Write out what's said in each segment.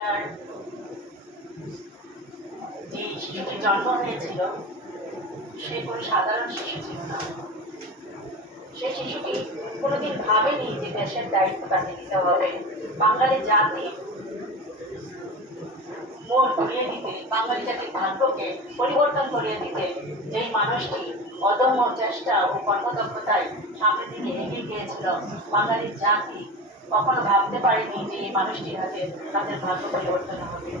তার যে শিশুটির জন্ম হয়েছিল সে কোনো সাধারণ শিশু ছিল না। সে শিশুটি কোনোদিন ভাবেনি যে দেশের দায়িত্ব তাকে দিতে হবে। বাঙালি জাতি মোড় ঘুরিয়ে দিতে, বাঙালি জাতির ভাগ্যকে পরিবর্তন করিয়ে দিতে যেই মানুষটি অদম্য চেষ্টা ও কর্মদক্ষতায় সামনের দিকে এগিয়ে গিয়েছিল, বাঙালি জাতি কখনো ভাবতে পারেনি যে এই মানুষটির হাতে তাদের ভাগ্য পরিবর্তন হবে।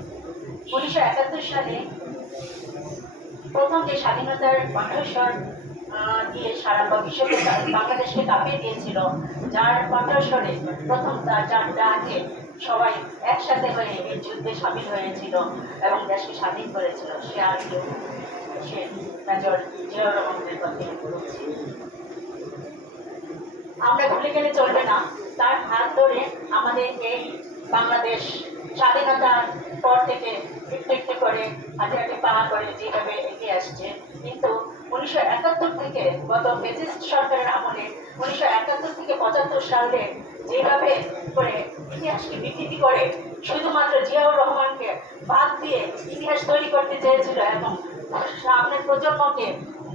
1971 সালে প্রথম যে স্বাধীনতার কণ্ঠস্বর দিয়ে সারা বিশ্বকে বাংলাদেশকে কাঁপিয়ে দিয়েছিল, যার কণ্ঠস্বরে প্রথম যার ডাকে সবাই একসাথে হয়ে এই যুদ্ধে সামিল হয়েছিল এবং দেশকে স্বাধীন করেছিল, সে আর কেউ, সে মেজর জিয়াউর রহমানের কথা বলছি। আমরা ভুলে গেলে চলবে না, তার হাত ধরে আমাদের এই বাংলাদেশ স্বাধীনতার পর থেকে একটু একটু করে হাতে হাতে পা করে যেভাবে এগিয়ে আসছে। কিন্তু 1971 থেকে গত ফ্যাসিস্ট সরকারের আমলে 1971 থেকে 75 সালে যেভাবে করে ইতিহাসকে বিকৃতি করে শুধুমাত্র জিয়াউর রহমানকে বাদ দিয়ে ইতিহাস তৈরি করতে চেয়েছিল এবং সামনের প্রজন্মকে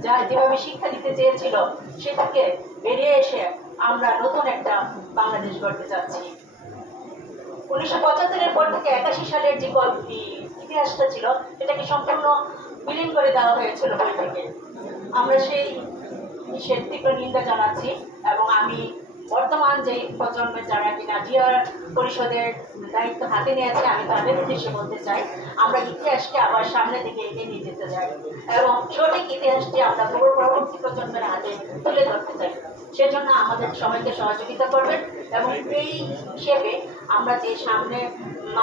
যেভাবে শিক্ষা দিতে চেয়েছিল, সে থেকে বেরিয়ে এসে আমরা নতুন একটা বাংলাদেশ গড়তে চাচ্ছি। 1975-এর পর থেকে 81 সালের যে ইতিহাসটা ছিল সেটাকে সম্পূর্ণ বিলীন করে দেওয়া হয়েছিল বই থেকে। আমরা সেই তীব্র নিন্দা জানাচ্ছি এবং আমি বর্তমান যে প্রজন্মের যারা কিনা জিয়া পরিষদের দায়িত্ব হাতে নিয়েছে, আমি তাদের উদ্দেশ্যে বলতে চাই, আমরা ইতিহাসকে আবার সামনে দিকে এগিয়ে নিয়ে যেতে চাই এবং সঠিক ইতিহাসটি আমরা পরবর্তী প্রজন্মের হাতে তুলে ধরতে চাই। সেজন্য আমাদের সবাইকে সহযোগিতা করবেন এবং এই হিসেবে আমরা যে সামনে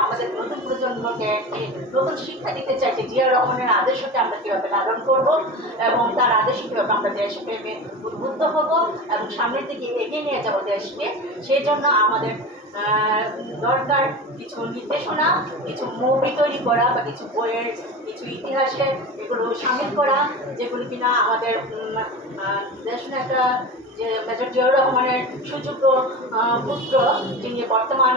আমাদের নতুন প্রজন্মকে একটি নতুন শিক্ষা দিতে চাই যে জিয়া রহমানের আদর্শকে আমরা কীভাবে লালন করব এবং তার আদর্শ কীভাবে আমরা দেশপ্রেমে উদ্বুদ্ধ হব এবং সামনের দিকে এগিয়ে নিয়ে যাব দেশকে। সেই জন্য আমাদের দরকার কিছু নির্দেশনা, কিছু মুভি তৈরি করা বা কিছু বইয়ের কিছু ইতিহাসের এগুলো সামিল করা, যেগুলি কিনা আমাদের দেশ একটা যে মেজর জিয়াউর রহমানের সুযোগ্য পুত্র যিনি বর্তমান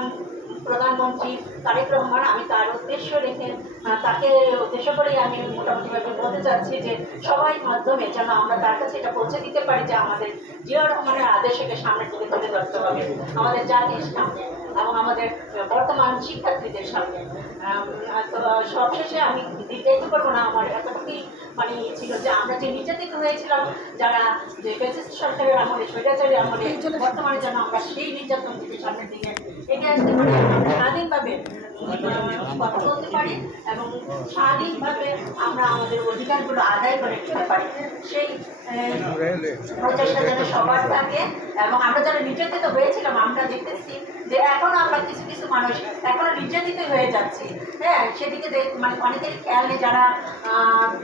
প্রধানমন্ত্রী তারেক রহমান, আমি তার উদ্দেশ্য রেখে তাকে উদ্দেশ্য করেই আমি মোটামুটিভাবে বলতে চাচ্ছি যে সবাই মাধ্যমে যেন আমরা তার কাছে এটা পৌঁছে দিতে পারি যে আমাদের জিয়াউর রহমানের আদর্শকে সামনের দিকে তুলে ধরতে হবে আমাদের জাতির সামনে এবং আমাদের বর্তমান শিক্ষার্থীদের সামনে। তো সবশেষে আমি দীর্ঘায়িত করবো না, আমার এতটুকুই মানে ছিল যে আমরা যে নির্যাতিত হয়েছিলাম যারা যে ফ্যাসিস্ট সরকারের আমলে, স্বৈরাচারী আমলে, বর্তমানে যেন আমরা সেই নির্যাতন থেকে সামনের দিকে এগিয়ে আসতে পারি, স্বাধীনভাবে কথা বলতে পারি এবং স্বাধীনভাবে আমরা আমাদের অধিকারগুলো আদায় করে নিতে পারি, সেই প্রচেষ্টা যেন সবার থাকে। এবং আমরা যারা নির্যাতিত হয়েছিলাম, আমরা দেখতেছি যে এখনো আমরা কিছু কিছু মানুষ এখনো নির্যাতিত হয়ে যাচ্ছি। হ্যাঁ, সেদিকে মানে অনেকেরই খেয়াল নেই, যারা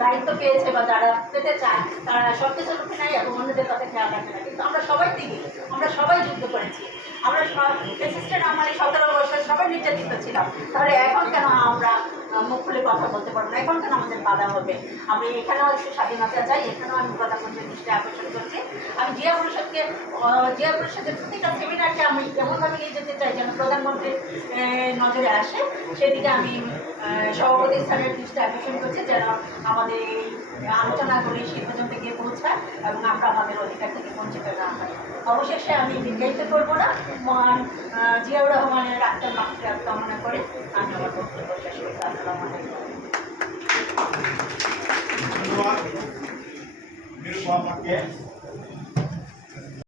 দায়িত্ব পেয়েছে বা যারা পেতে চায় তারা সব কিছু রুখে নেয় এবং অন্যদের কথা খেয়াল রাখে না। কিন্তু আমরা সবাই দিকে আমরা সবাই যুদ্ধ করেছি, আমরা ফ্যাসিস্টের আমলে 17 বছর সবাই নির্যাতিত ছিলাম, তাহলে এখন কেন আমরা মুখ খুলে কথা বলতে পারবো না? এখন কেন আমাদের বাধা হবে? আমি এখানেও একটু স্বাধীনতা চাই, এখানেও আমি প্রধানমন্ত্রীর দৃষ্টি আকর্ষণ করছি। আমি জিয়া পরিষদের প্রতিটা সেমিনারকে আমি এমনভাবে নিয়ে যেতে চাই যেন প্রধানমন্ত্রীর নজরে আসে, সেদিকে আমি সভাপতি স্থানের দৃষ্টি আকর্ষণ করছি যেন আমাদের এই আলোচনাগুলি সে পর্যন্ত গিয়ে পৌঁছায় এবং আমরা আমাদের অধিকার থেকে বঞ্চিত না হয়। অবশেষে আমি দীর্ঘায়িত করবো না, মহান জিয়াউর রহমানের আত্মার মাত্রা কামনা করে আমি আমার বক্তব্য শেষ করছি। আসসালামু আলাইকুম।